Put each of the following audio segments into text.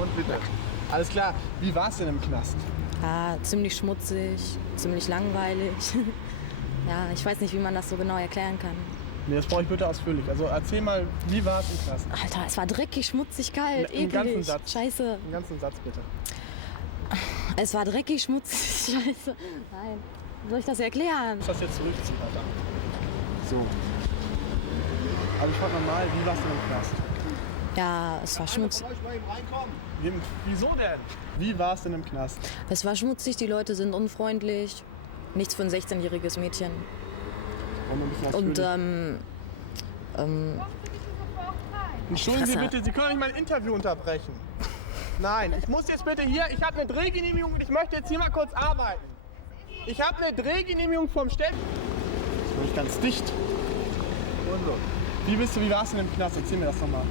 Und bitte. Alles klar. Wie war es denn im Knast? Ja, ziemlich schmutzig, ziemlich langweilig. Ja, ich weiß nicht, wie man das so genau erklären kann. Nee, das brauche ich bitte ausführlich. Also erzähl mal, wie war es im Knast? Alter, es war dreckig, schmutzig, kalt, Einen ganzen eklig. Satz. Scheiße. Einen ganzen Satz bitte. Es war dreckig, schmutzig, scheiße. Nein. Soll ich das erklären? Ich muss das jetzt zurückziehen, Alter. So. Aber ich frage nochmal, wie war es denn im Knast? Ja, es war schmutzig. Wieso denn? Wie war es denn im Knast? Es war schmutzig, die Leute sind unfreundlich. Nichts für ein 16-jähriges Mädchen. Und Entschuldigen Sie bitte, Sie können nicht mein Interview unterbrechen. Nein, ich muss jetzt bitte hier, ich habe eine Drehgenehmigung und ich möchte jetzt hier mal kurz arbeiten. Ich habe eine Drehgenehmigung vom Städten. Das ist nicht ganz dicht. Und so. Wie war es denn im Knast? Erzähl mir das nochmal.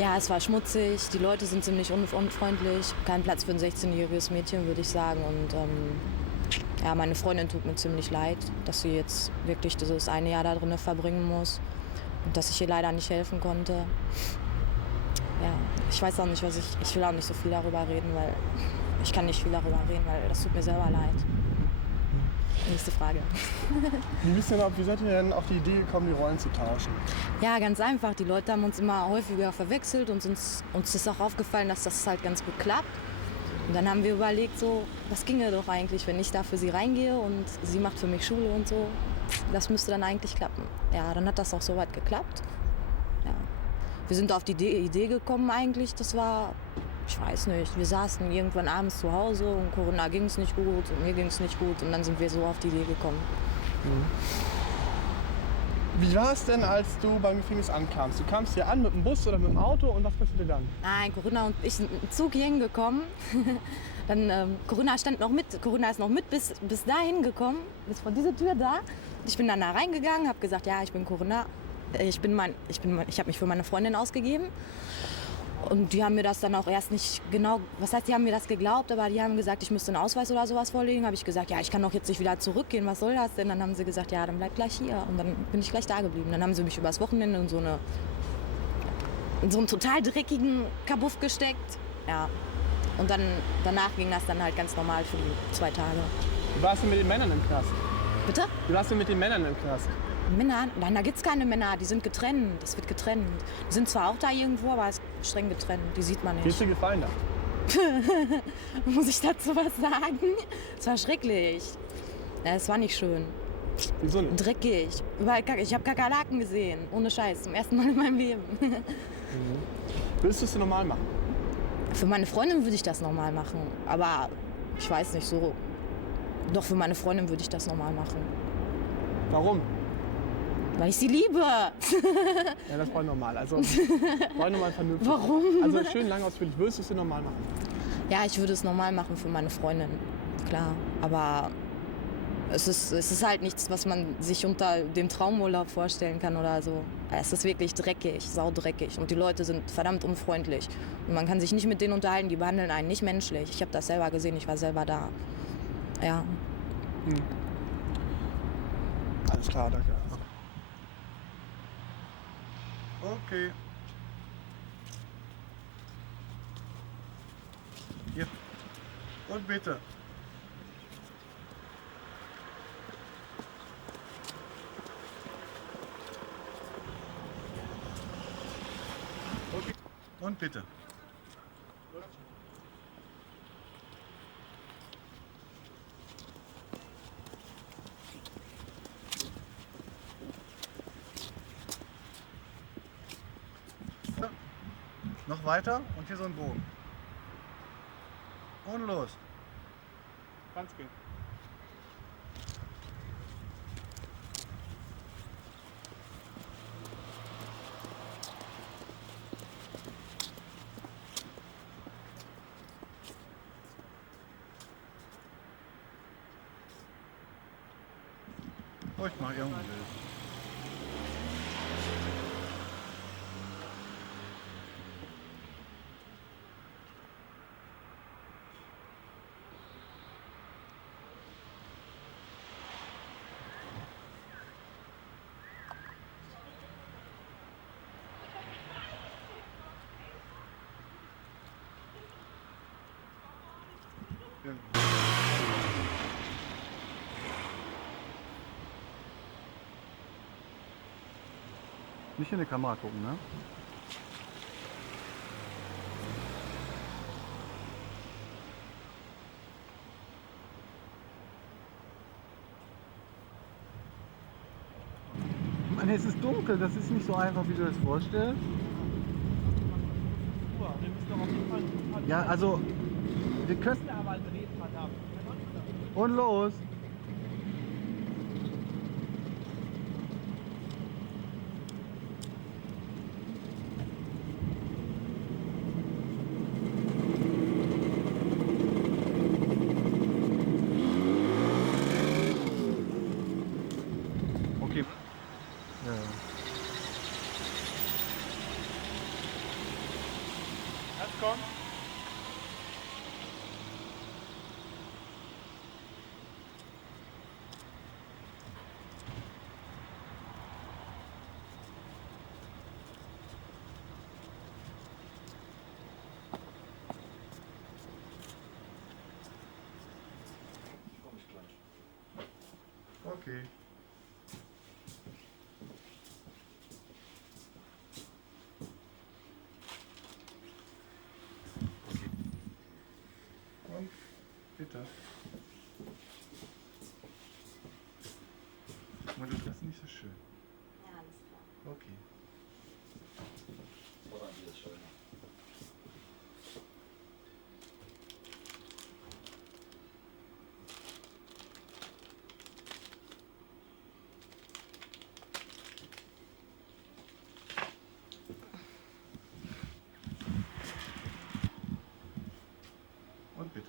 ja, es war schmutzig, die Leute sind ziemlich unfreundlich. Kein Platz für ein 16-jähriges Mädchen, würde ich sagen. Und ja, meine Freundin tut mir ziemlich leid, dass sie jetzt wirklich dieses eine Jahr da drin verbringen muss. Und dass ich ihr leider nicht helfen konnte. Ja, ich weiß auch nicht, ich will auch nicht so viel darüber reden, weil ich kann nicht viel darüber reden, weil das tut mir selber leid. Nächste Frage. Wie seid ihr denn auf die Idee gekommen, die Rollen zu tauschen? Ja, ganz einfach. Die Leute haben uns immer häufiger verwechselt und uns ist auch aufgefallen, dass das halt ganz gut klappt. Und dann haben wir überlegt, so, was ginge doch eigentlich, wenn ich da für sie reingehe und sie macht für mich Schule und so. Das müsste dann eigentlich klappen. Ja, dann hat das auch soweit geklappt. Ja. Wir sind auf die Idee gekommen eigentlich, das war, ich weiß nicht, wir saßen irgendwann abends zu Hause und Corinna ging es nicht gut und mir ging es nicht gut und dann sind wir so auf die Idee gekommen. Wie war es denn, als du beim Gefängnis ankamst? Du kamst hier an mit dem Bus oder mit dem Auto und was passierte dann? Nein, Corinna und ich sind im Zug hier hingekommen. Dann Corinna ist noch mit bis dahin gekommen, bis vor diese Tür da. Ich bin dann da reingegangen, habe gesagt, ja, ich bin Corinna. Ich habe mich für meine Freundin ausgegeben. Und die haben mir das dann auch erst nicht genau, was heißt, die haben mir das geglaubt, aber die haben gesagt, ich müsste einen Ausweis oder sowas vorlegen. Habe ich gesagt, ja, ich kann doch jetzt nicht wieder zurückgehen, was soll das denn? Dann haben sie gesagt, ja, dann bleib gleich hier. Und dann bin ich gleich da geblieben. Dann haben sie mich übers Wochenende in so einen total dreckigen Kabuff gesteckt. Ja. Und dann danach ging das dann halt ganz normal für die 2 Tage. Wie warst du mit den Männern im Knast? Bitte? Wie warst du mit den Männern im Knast? Männer? Nein, da gibt's keine Männer, die sind getrennt. Das wird getrennt. Die sind zwar auch da irgendwo, aber es ist streng getrennt. Die sieht man Wie ist nicht. dir gefallen da? Muss ich dazu was sagen? Es war schrecklich. Ja, es war nicht schön. Wieso nicht? Dreckig. Überall ich habe Kakerlaken gesehen. Ohne Scheiß. Zum ersten Mal in meinem Leben. Willst du es dir normal machen? Für meine Freundin würde ich das normal machen. Aber ich weiß nicht so. Doch für meine Freundin würde ich das normal machen. Warum? Weil ich sie liebe. Ja, das war normal. Also, war normal vernünftig. Warum? Also, schön lang ausführlich. Würdest du es dir normal machen? Ja, ich würde es normal machen für meine Freundin. Klar. Aber es ist halt nichts, was man sich unter dem Traumurlaub vorstellen kann oder so. Es ist wirklich dreckig, saudreckig. Und die Leute sind verdammt unfreundlich. Und man kann sich nicht mit denen unterhalten, die behandeln einen nicht menschlich. Ich habe das selber gesehen, ich war selber da. Ja. Alles klar, danke. Okay. Hier. Und bitte. Okay. Und bitte. Noch weiter und hier so ein Bogen. Und los. Ganz gehen. Oh, ich mache irgendwie wild. Nicht in die Kamera gucken, ne? Mann, es ist dunkel, das ist nicht so einfach, wie du das vorstellst. Ja, also, wir können... Und los! Okay. Ja. Jetzt kommt. Okay. Und bitte. Aber das ist nicht so schön. Ja, alles klar. Okay. Und bitte.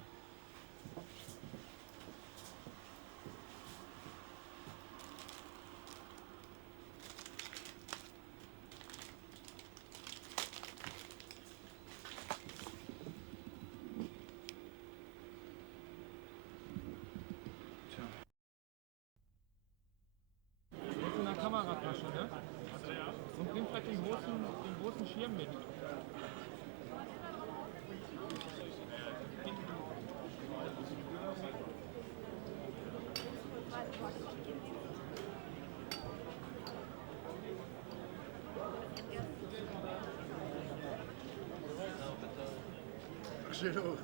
Tja. Jetzt in der Kameratasche, ne? Und nimm vielleicht den großen Schirm mit. Schön hoch.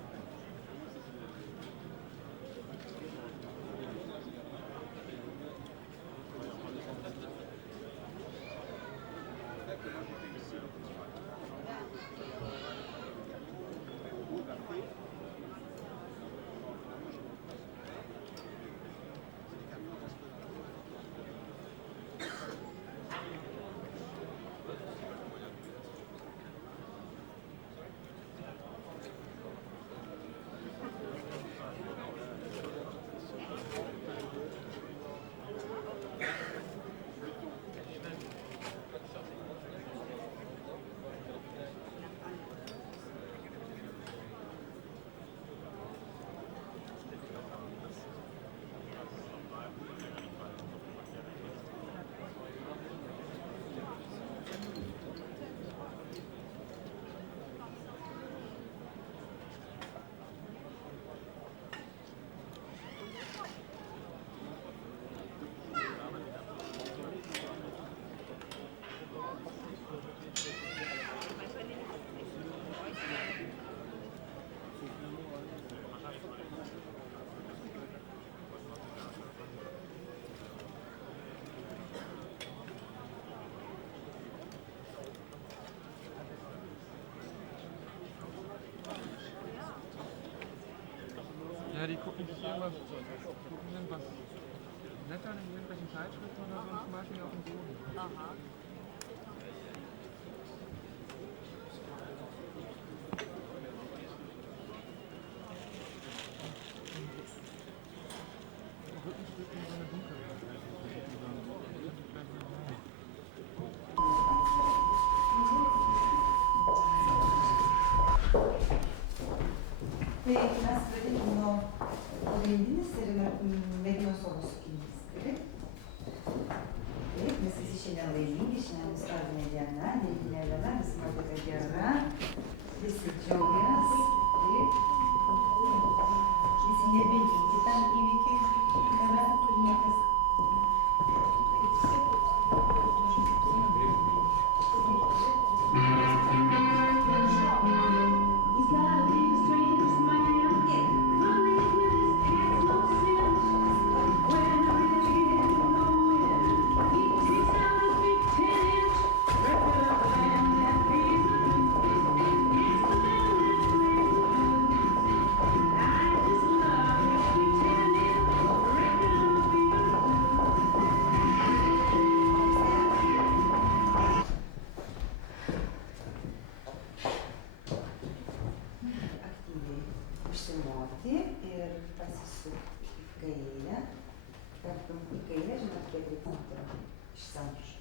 Ja, die gucken sich irgendwas blättern in irgendwelchen Zeitschriften oder so, zum Beispiel auf dem Boden. Aha. Quindi trasferimmo il ministero medino sorusu ve mesleği şelalıyım, geçinen müsaade edenler, ilgilenenler, ısmarladık ediyorlar. Biz seçiyoruz ve nebelyti tam įvykiui, yra niekas. Aktyviai užsimoti ir pasisukti į kairę. Tartum į kairę, žinot, kiek reikia iš sąrašo.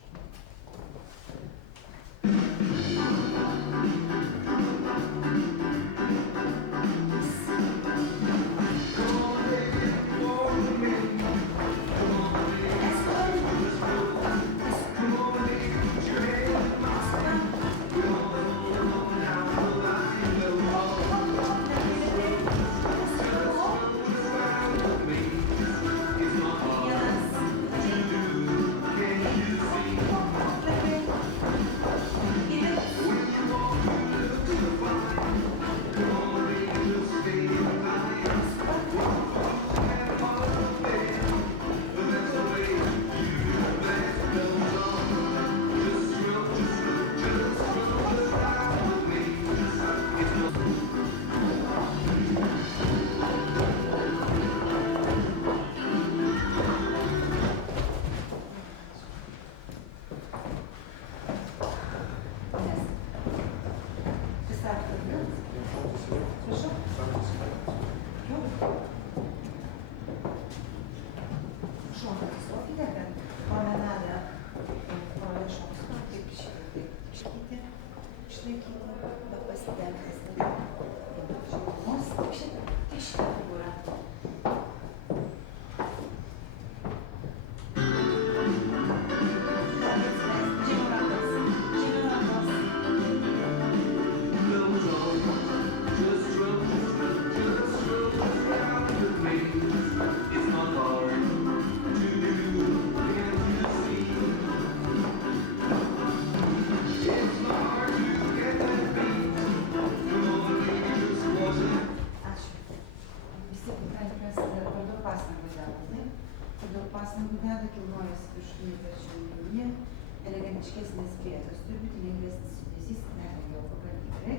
Elegantiškesnės vietos, turi būti lengvesnis judesys, nelengviau pabandyti, gerai?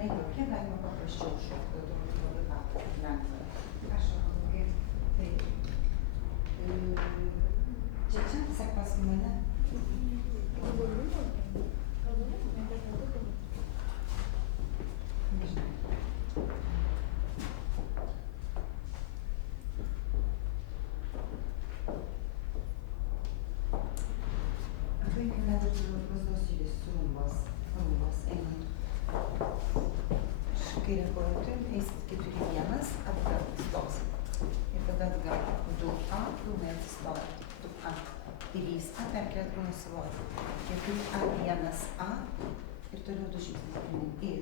Lengviau, kiek galima paprasčiau šokti, atrodo labai paprasta, lengva. Aš šokau, kaip tai. Čia, sek paskui mane. Nežinau. Paimkime lazdos judesius, rumbas, einant. Kairė koja turim, eisit 4-1, atgal, stosit. Ir tada atgal, 2A, pilnai atsistojat, 2A. Ir 3A, perkeliat kūno svorį. 4A, 1A, ir toliau 2 žingsnius. Ir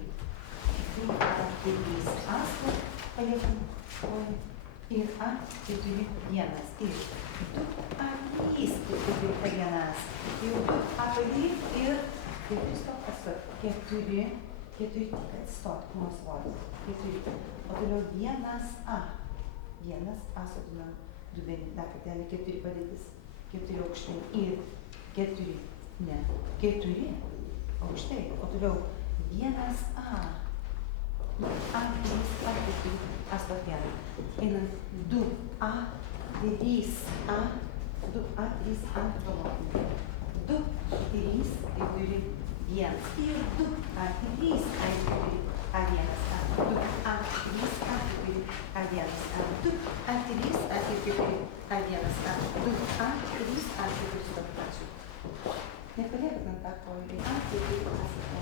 2A, 3A, paliekam koją. Ir A, 4, 1. Ir 2A, 3, 4, 1. Ir 2A, ir 4, stop, atstot. 4, tik atstot, kūno svoris. 4. O toliau 1A. 1A sodinam dubenį, dar kartelį 4 padėtis. 4 aukštai. Ir 4, ne, 4 aukštai. O toliau 1A. A, 3, A, 4, A, stot 1. Einant 2A, 3A, 2A, 3A, toliau. 2, 3, 4, 1. Ir 2A, 3, A, 4, A1, A, 2A, 3, A4, A1, A, 2A, 3, A4, A1, A, 2A, 3, A4, stop, ačiū. Nepaliekit ant tą koją, A4, A7.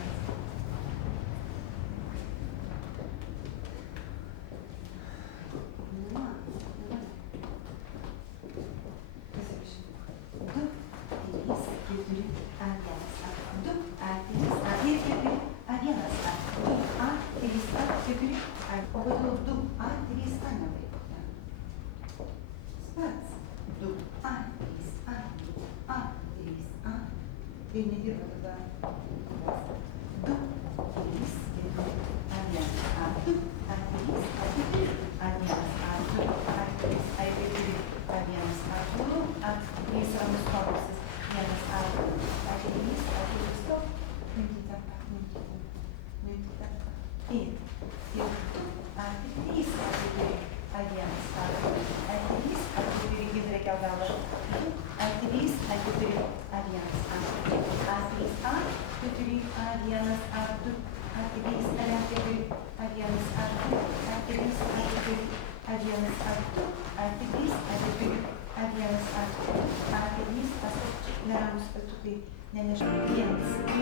O kodėl 2A, 3A nevaiko? pats. 2A, 3A, 2A, 3A. Tai nedirba tada. 2, 3, 4, A1, A2, A3, A4, A1, A2, A3, A4, A1, A2, A3 ramus koksas. 1, A2, A3, A4, stop. Nuimkite. Ir A3, A4, A1, A2, A3, A4, Gintarė kel galvą. A3, A4, A1, A2, A3, A4, A1, A2, A3, A4, A1, A2, A3, A4, A1, A2, A3, A4, A1, A2, A3, neramus statutai, nenežinau. 1, 2.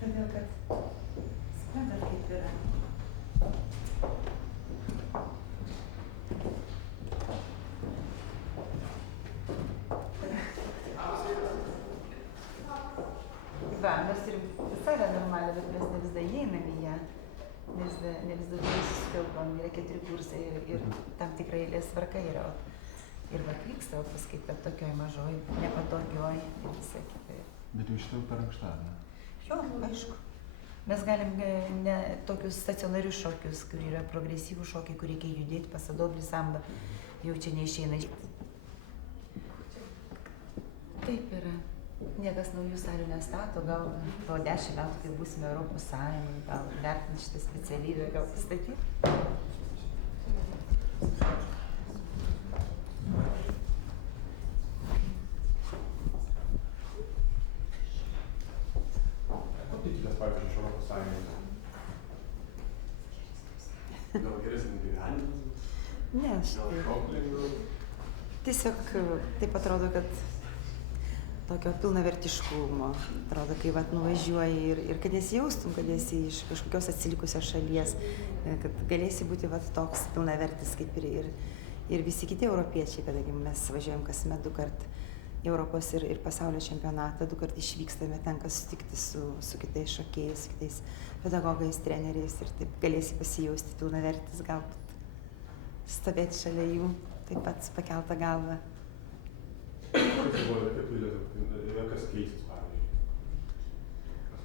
Todėl, kad suprantat, kaip yra. Va, mes turim salę normalią, bet mes ne visada įeinam į ją. Ne visada susitilpam, yra 4 kursai ir tam tikra eilės tvarka yra. Ir va vyksta, o paskui kad tokioj mažoj, nepatogioj ir visa kita. Bet jau šitą per ankštą, ne? Jo, aišku. Mes galim ne tokius stacionarius šokius, kur yra progresyvų šokiai, kur reikia judėti, pasadoblį sambą, jau čia neišeina. Taip yra. Niekas naujų salių nestato, gal po 10 metų, kai būsime Europos Sąjungoje, gal vertinti šitą specialybę, gal pastatyti. Ko tikitės, pavyzdžiui, iš Europos Sąjungos? Gal geresnis gyvenimas? Ne, aš Gal šokti lengviau? tiesiog taip atrodo, kad tokio pilnavertiškumo. Atrodo, kai vat nuvažiuoji ir kad nesijaustum, kad esi iš kažkokios atsilikusios šalies, kad galėsi būti vat toks pilnavertis kaip ir visi kiti europiečiai, kadangi mes važiuojam kasmet 2 kart į Europos ir pasaulio čempionatą, 2 kart išvykstame, tenka susitikti su kitais šokėjais, su kitais pedagogais, treneriais ir taip galėsi pasijausti pilnavertis, galbūt stovėti šalia jų, taip pat su pakelta galva. Kas keisis, pavyzdžiui?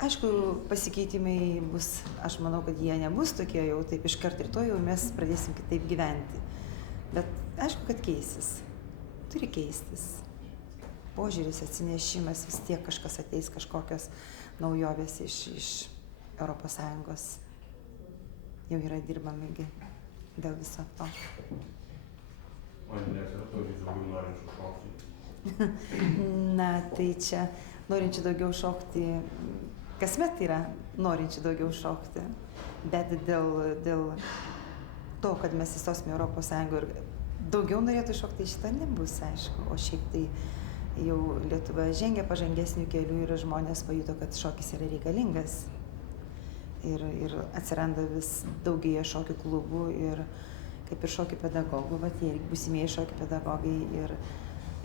Aišku, pasikeitimai bus, aš manau, kad jie nebus tokie jau taip iškart ir to jau mes pradėsim kitaip gyventi. Bet aišku, kad keisis. Turi keistis. Požiūris, atsinešimas, vis tiek kažkas ateis, kažkokios naujovės iš Europos Sąjungos. Jau yra dirbamagi dėl viso to. O neatsirado daugiau norinčių šokti? Na, tai čia norinčių daugiau šokti, kasmet yra norinčių daugiau šokti, bet dėl to, kad mes įstosime Europos Sąjungą ir daugiau norėtų šokti, šitą nebus, aišku. O šiaip tai jau Lietuva žengia pažangesnių kelių ir žmonės pajuto, kad šokis yra reikalingas. Ir atsiranda vis daugėja šokių klubų ir kaip ir šokių pedagogų, vat jie būsimieji šokių pedagogai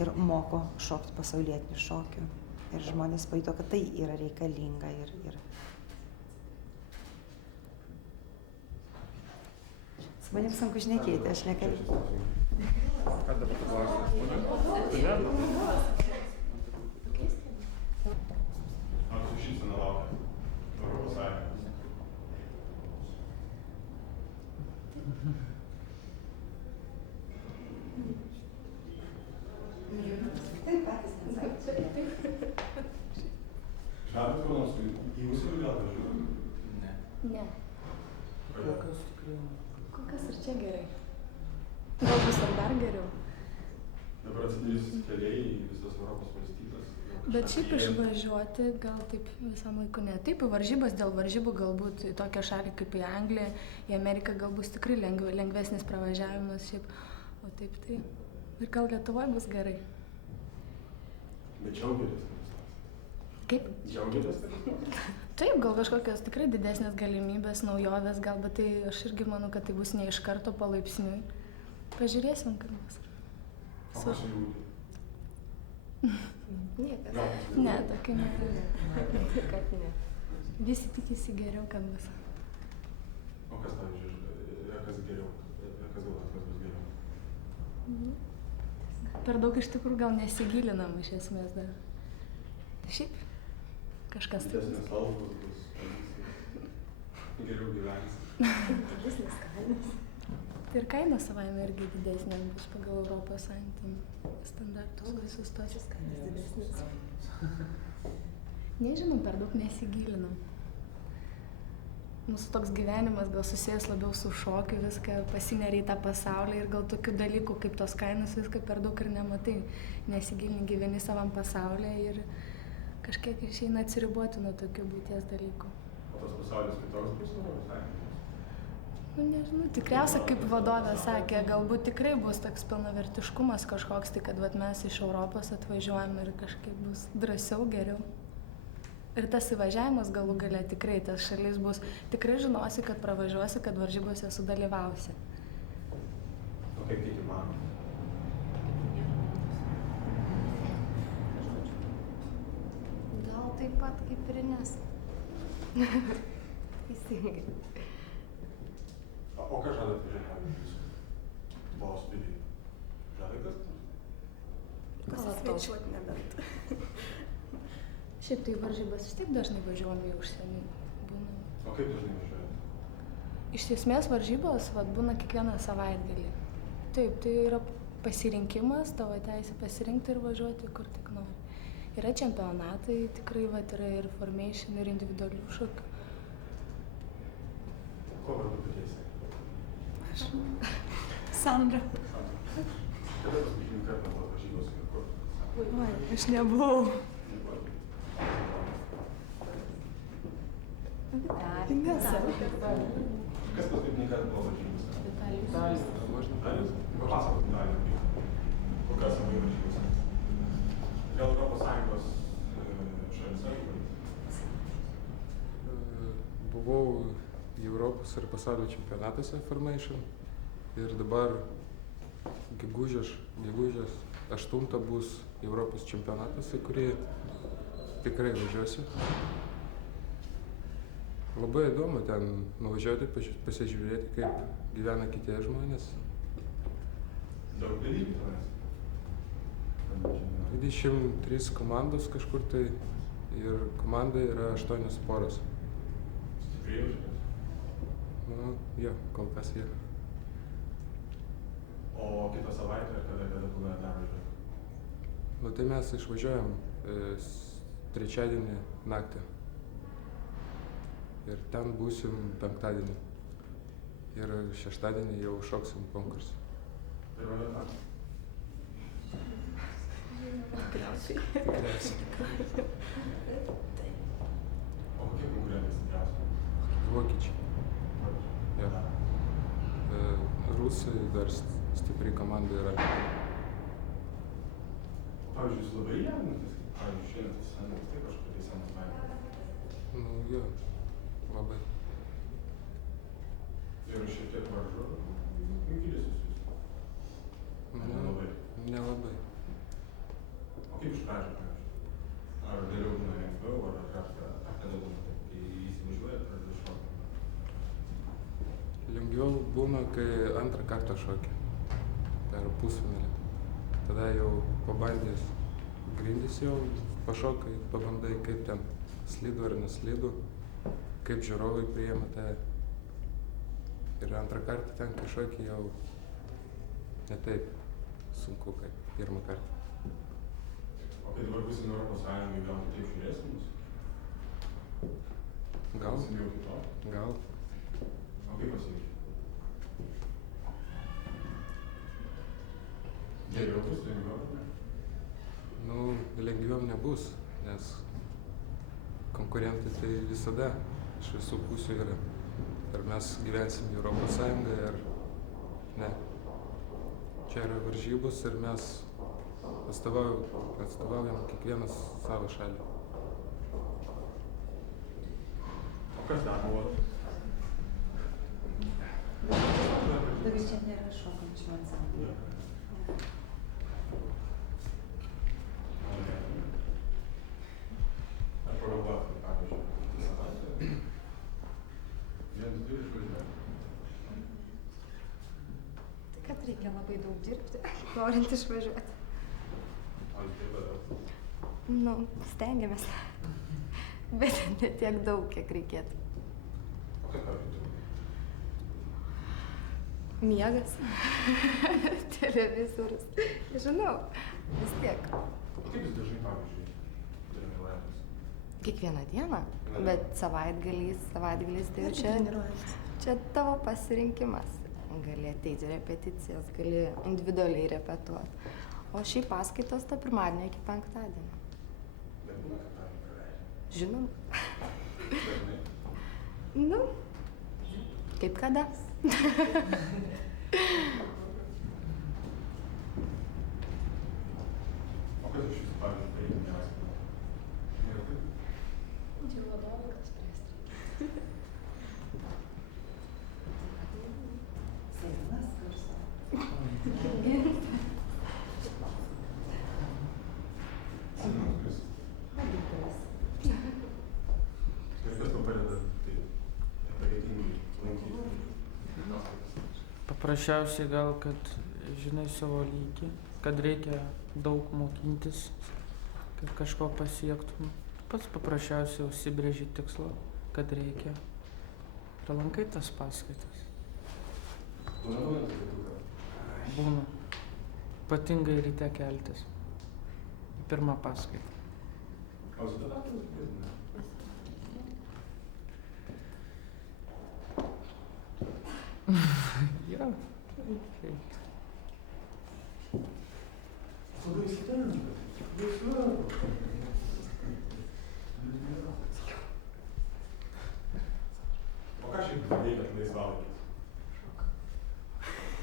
ir moko šokti pasaulietinių šokių. Ir žmonės pajuto, kad tai yra reikalinga. Su manim sunku šnekėti, aš nekalbėjau. Ką dabar klausimas? Ar su šypsena laukia Europos Sąjungos? Taip, patys nesakė. Žadat ko nors į užsienį gal važiuoti? Ne. Ne. Kokios tikrai. Kol kas ir čia gerai. Gal bus ir dar geriau. Dabar atsidarys keliai į visas Europos valstybės. Bet šiaip išvažiuoti gal taip visam laiku ne. Taip, į varžybas dėl varžybų galbūt į tokią šalį kaip į Angliją, į Ameriką gal bus tikrai lengvesnis pravažiavimas šiaip. O taip tai ir gal Lietuvoje bus gerai. Bet džiaugiatės? Kaip? Džiaugiatės? Taip, gal kažkokios tikrai didesnės galimybės, naujovės gal, bet tai aš irgi manau, kad tai bus ne iš karto palaipsniui. Pažiūrėsim, kaip bus. O kas jų? Niekas. Ne, tokia ne. Kad ne. Visi tikisi geriau, kad bus. O kas, pavyzdžiui, kas geriau? Kas galvot, kas bus geriau? Per daug iš tikrųjų gal nesigilinam iš esmės dar. Šiaip kažkas taip. Didesnės algos bus, geriau gyvens. Didesnės kainos. Tai ir kainos savaime irgi didesnės bus pagal Europos standartus visus tos. Kainos didesnės. Nežinau, per daug nesigilinam. Mūsų toks gyvenimas gal susijęs labiau su šokiu, viską pasineri į tą pasaulį ir gal tokių dalykų kaip tos kainos viską per daug ir nematai. Nesigilini, gyveni savam pasaulyje ir kažkiek išeina atsiriboti nuo tokių būties dalykų. O tas pasaulis kitoks bus, Europos Sąjungos? Nu, nežinau, tikriausiai kaip vadovė sakė, galbūt tikrai bus toks pilnavertiškumas kažkoks, tai kad vat, mes iš Europos atvažiuojam ir kažkaip bus drąsiau, geriau. Ir tas įvažiavimas galų gale tikrai, tas šalis bus, tikrai žinosi, kad pravažiuosi, kad varžybose sudalyvausi. O kaip kiti mano? Gal taip pat kaip ir Ines. Teisingai. O ką žadat važiuoti jūsų? Buvo studijai. Žadat kas? Pasisvečiuoti nebent. Šiaip tai varžybas vis tiek dažnai važiuojam į užsienį. Būna. O kaip dažnai važiuojat? Iš esmės varžybos vat, būna kiekvieną savaitgalį. Taip, tai yra pasirinkimas, tavo teisė pasirinkti ir važiuoti, kur tik nori. Yra čempionatai, tikrai vat, yra ir formation, ir individualių šokių. Ko vardu pakeisi? Sandra. Kada paskutinį kartą buvo varžybos ir kur? Oi, aš nebuvau. Inesa. Kas paskutinį kartą buvo varžybos? Vitalijus. Vitalijus? Papasakok Vitalijų. Kokios buvo varžybos? Gal Europos Sąjungos šalyse? Buvau Europos ir pasaulio čempionatuose Formation ir dabar gegužės 8 bus Europos čempionatas, į kurį tikrai važiuosiu. Labai įdomu ten nuvažiuoti, pasižiūrėti, kaip gyvena kiti žmonės. Daug dalykų tenais. 23 komandos kažkur tai ir komandai yra 8 poros. Stipriai važiuosi. Nu, jo, kol kas jie. O kitą savaitę, kada planuojat dar važiuoti? Nu, tai mes išvažiuojam trečiadienį naktį. Ir ten būsim penktadienį. Ir šeštadienį jau šoksim konkursą. Pirmą vietą? Tikriausiai. O kokie konkurentai stipriausi? Vokiečiai. Jo. Rusai dar stipri komanda yra. Pavyzdžiui, jūs labai jaudinatės, pavyzdžiui, šiandien tai senas, tai kažkokia tai senas baimė. Nu, jo, labai. Ir šiek tiek varžu, gilėsis jūs. Nelabai. Nelabai. O kaip iš pradžių, pavyzdžiui? Ar vėliau būna lengviau, ar kada būna taip, kai įsivažiuojat, pradeda šokti? Lengviau būna, kai antrą kartą šoki per pusfinalį. Tada jau pabandęs grindys jau pašokai, pabandai kaip ten slidu ar neslidu, kaip žiūrovai priima tą. Ir antrą kartą ten, kai šoki, jau ne taip sunku, kaip pirmą kartą. O kai dabar būsim Europos Sąjungai, gal taip žiūrėsim mus? Gal? Būsim jau kitokie? Gal. O kaip pasirinkti? Geriau bus, lengviau, ar ne? Nu, lengviau nebus, nes konkurentai tai visada iš visų pusių yra. Ar mes gyvensim Europos Sąjungoje, ar ne. Čia yra varžybos ir mes atstovaujam kiekvienas savo šalį. O kas dar buvo? Dabar čia nėra šokančių ansamblių. Aš pagalvoju, pavyzdžiui. Vienas turi išvažiuoti. Tai kad reikia labai daug dirbti, norint išvažiuoti. Ar tai dabar? Nu, stengiamės. Bet ne tiek daug, kiek reikėtų. O kas pavyzdžiui? Miegas, televizorius. Žinau, vis tiek. O kaip jūs dažnai, pavyzdžiui, treniruojatės? Kiekvieną dieną, bet savaitgaliais tai jau čia tavo pasirinkimas. Gali ateiti repeticijas, gali individualiai repetuoti. O šiaip paskaitos ta pirmadienio iki penktadienio. Bet būna, kad tam praleidžia. Žinom. Dažnai. Nu, kaip kada. O kas iš jūsų, pavyzdžiui, priimtiniausia? Čia vadovai, kas spręsti. Sėdimas, garso. Sėdimas, Vadytojas. ir kas tau padeda tai efektyviai lankyti? Paprasčiausiai gal, kad žinai savo lygį, kad reikia daug mokintis, kad kažko pasiektum. Pats paprasčiausiai užsibrėži tikslą, kad reikia. Pralankai tas paskaitas. Būna momentų tokių, kad Būna. Ypatingai ryte keltis. Į pirmą paskaitą. o su dabartiniu ne? Jo. Labai įsitempa. O ką šiaip veikiat laisvalaikis?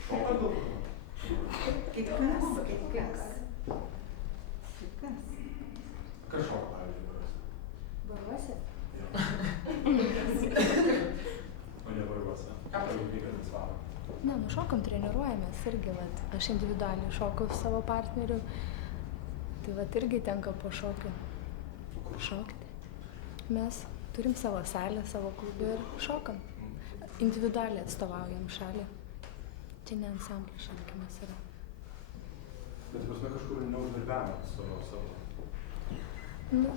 Šokat daug? Kaip kas? Kaip kas? Kaip kas? Kas šoka, pavyzdžiui, baruose? Baruose? Jo. O ne baruose. Ką pavyzdžiui veikiat laisvalaikį? Ne, nu šokam, treniruojamės irgi, vat. Aš individualiai šoku su savo partneriu. Tai vat irgi tenka po šokių šokti. Mes turim savo salę, savo klubą ir šokam. Individualiai atstovaujam šalį. Čia ne ansamblis šokimas yra. Bet prasme kažkur neuždarbiavot savo. Nu,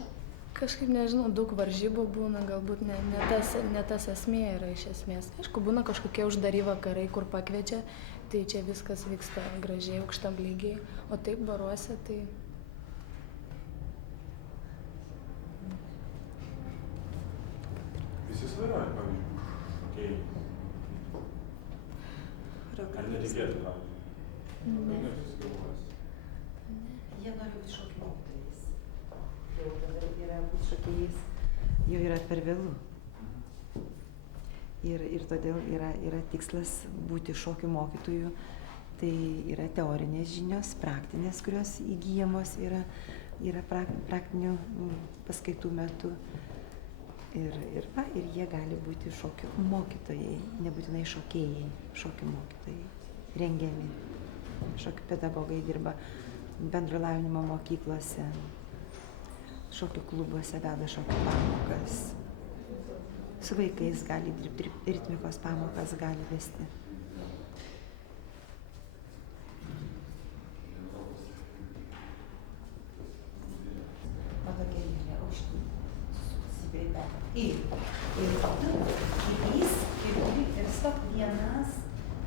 kažkaip nežinau, daug varžybų būna, galbūt ne tas esmė yra iš esmės. Aišku, būna kažkokie uždari vakarai, kur pakviečia, tai čia viskas vyksta gražiai, aukštam lygiai. O taip baruose, tai... Visi svairuoja, pavyzdžiui, šokėjai. Ar netikėtų, pavyzdžiui? Ne. Ar nesusigalvojęs? Jie nori būti šokių mokytojais. Jau tada yra būti šokėjais, jau yra per vėlu. Ir todėl yra tikslas būti šokių mokytojų. Tai yra teorinės žinios, praktinės, kurios įgyjamos yra praktinių paskaitų metu. Ir jie gali būti šokių mokytojai, nebūtinai šokėjai, šokių mokytojai, rengiami. Šokių pedagogai dirba bendro lavinimo mokyklose, šokių klubuose veda šokių pamokas. Su vaikais gali dirbti, ritmikos pamokas gali vesti. O tokia linija aukštyn. Ir jis, ir stop vienas,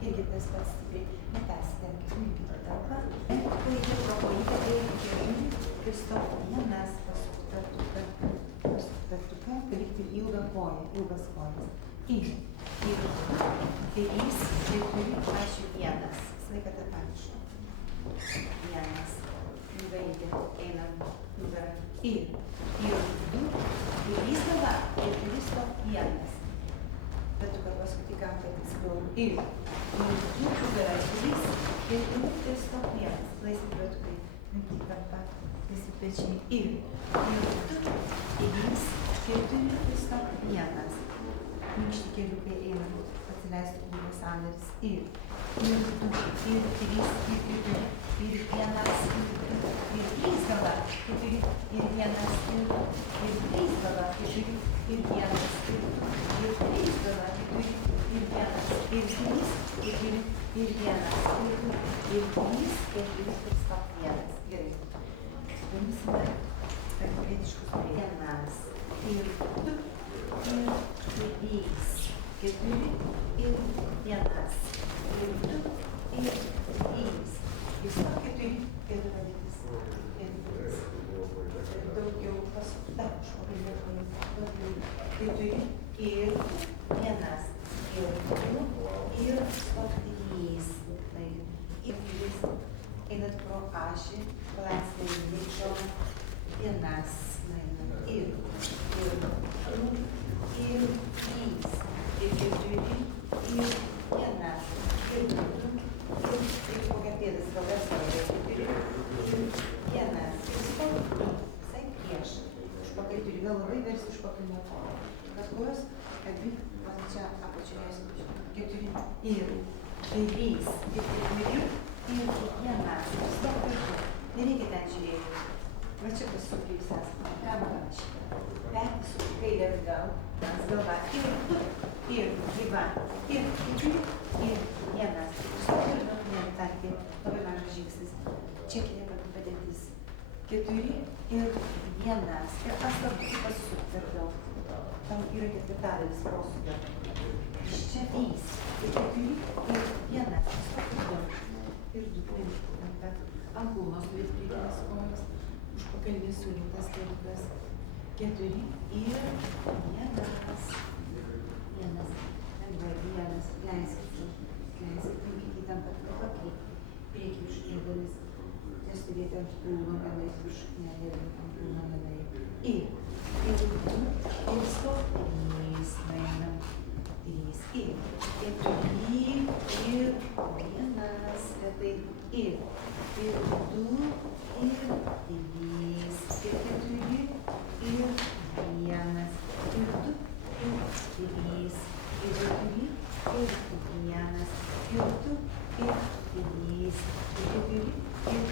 irgi tas pats stipriai, nepersitemkit, kitą telpą. Kai dirba kojytę, ir stop vienas, pasuktartuką, palikti ilgą koją, ilgas kojas. Ir jis, ir turi pačių vienas, visą laiką tą patį šokį. Vienas. nugarytė, einam nugarą. Ir 2, ir galva, ir 3, stop, 1. Bet tu kad paskutinį kartą atsiprašau. Ir 2, nugara, 3, ir 2, stop, 1. Laisvi bratukai, minti kampą, laisvi pečiai. Ir 2, 3, 4, stop, 1. Minkšti keliukai einam, atsileistų kūno sąnarys. Ir 2, ir 3, ir 4, ir 1, ir 3 galva, 4, ir 1, ir 3 galva, 4, ir 1, ir 3 galva, 4, ir 1, ir 3, 4, ir 1, ir 3, 4, ir stop 1. Gerai. Paimsime kalkulietiškus 1, ir 2, ir 3, 4, ir 1, ir 2, ir 3. Jūs to 4 vadintis. Daugiau pasukta, užpakalį, daugiau 4 ir 1, ir 2, ir stop 3. Ir 3 einat pro ašį, balansai lėkščiom 1, ir 2, ir 3, ir 4, ir 1, ir 2, ir kokia pėdas, gal dar savo, ir 1, ir stop, visai prieš. Užpakalį turi vėl labai versti užpakalį nuo kojų. Kad kojos, abi, man čia apačioje, 4, ir 3, ir 4, ir 1, stop kartu. Nereikia ten žiūrėti. Va čia pasukti jūs esate. Kampą šitą. Perpasukti kairę atgal. Galva. Ir 2, ir 2, ir 4, ir 1. Stop ir nuomonė tarpė. Labai mažas žingsnis. Čia keliai padėtis. 4 ir 1. Ir aš labai pasukti per daug. Tam yra ketvirtadalis prosūkio. Iš čia 3, ir 4, ir 1. Stop ir daug. Ir 2, ant kūnos turės priekinės kojos, užpakalis sulinktas keliukas, 4 ir 1, lengvai 1, leiskit įvykti tam pat pakrypti, priekį užkėdalis, nestovėti ant kūno galais viršutinė ir ant kūno galai. Ir 2, ir stop, 3, nueinam, 3, ir 4, ir 1, retai, ir 2, ir 3, ir 4, ir 1, ir 2, ir 3, ir 4, ir 1, ir 2, ir 3, ir 4, ir 1,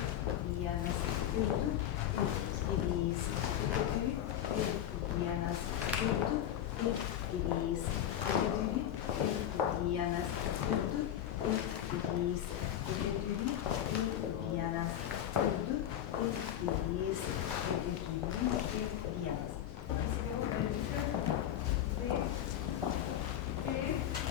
ir 2, ir 3,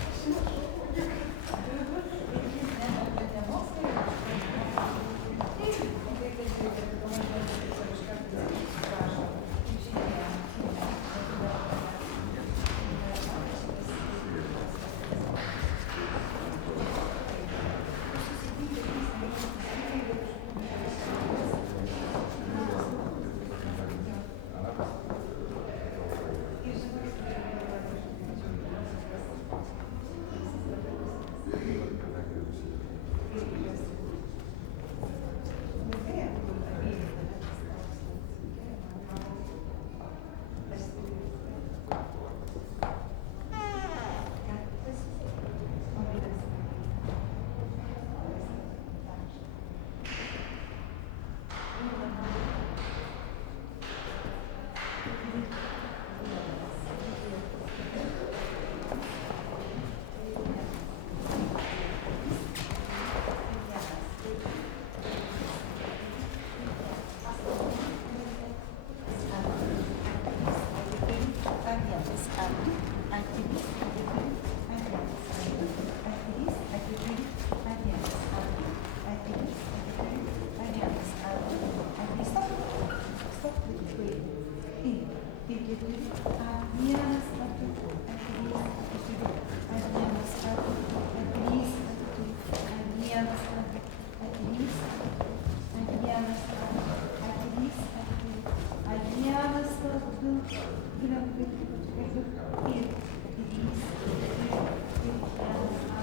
ir 4,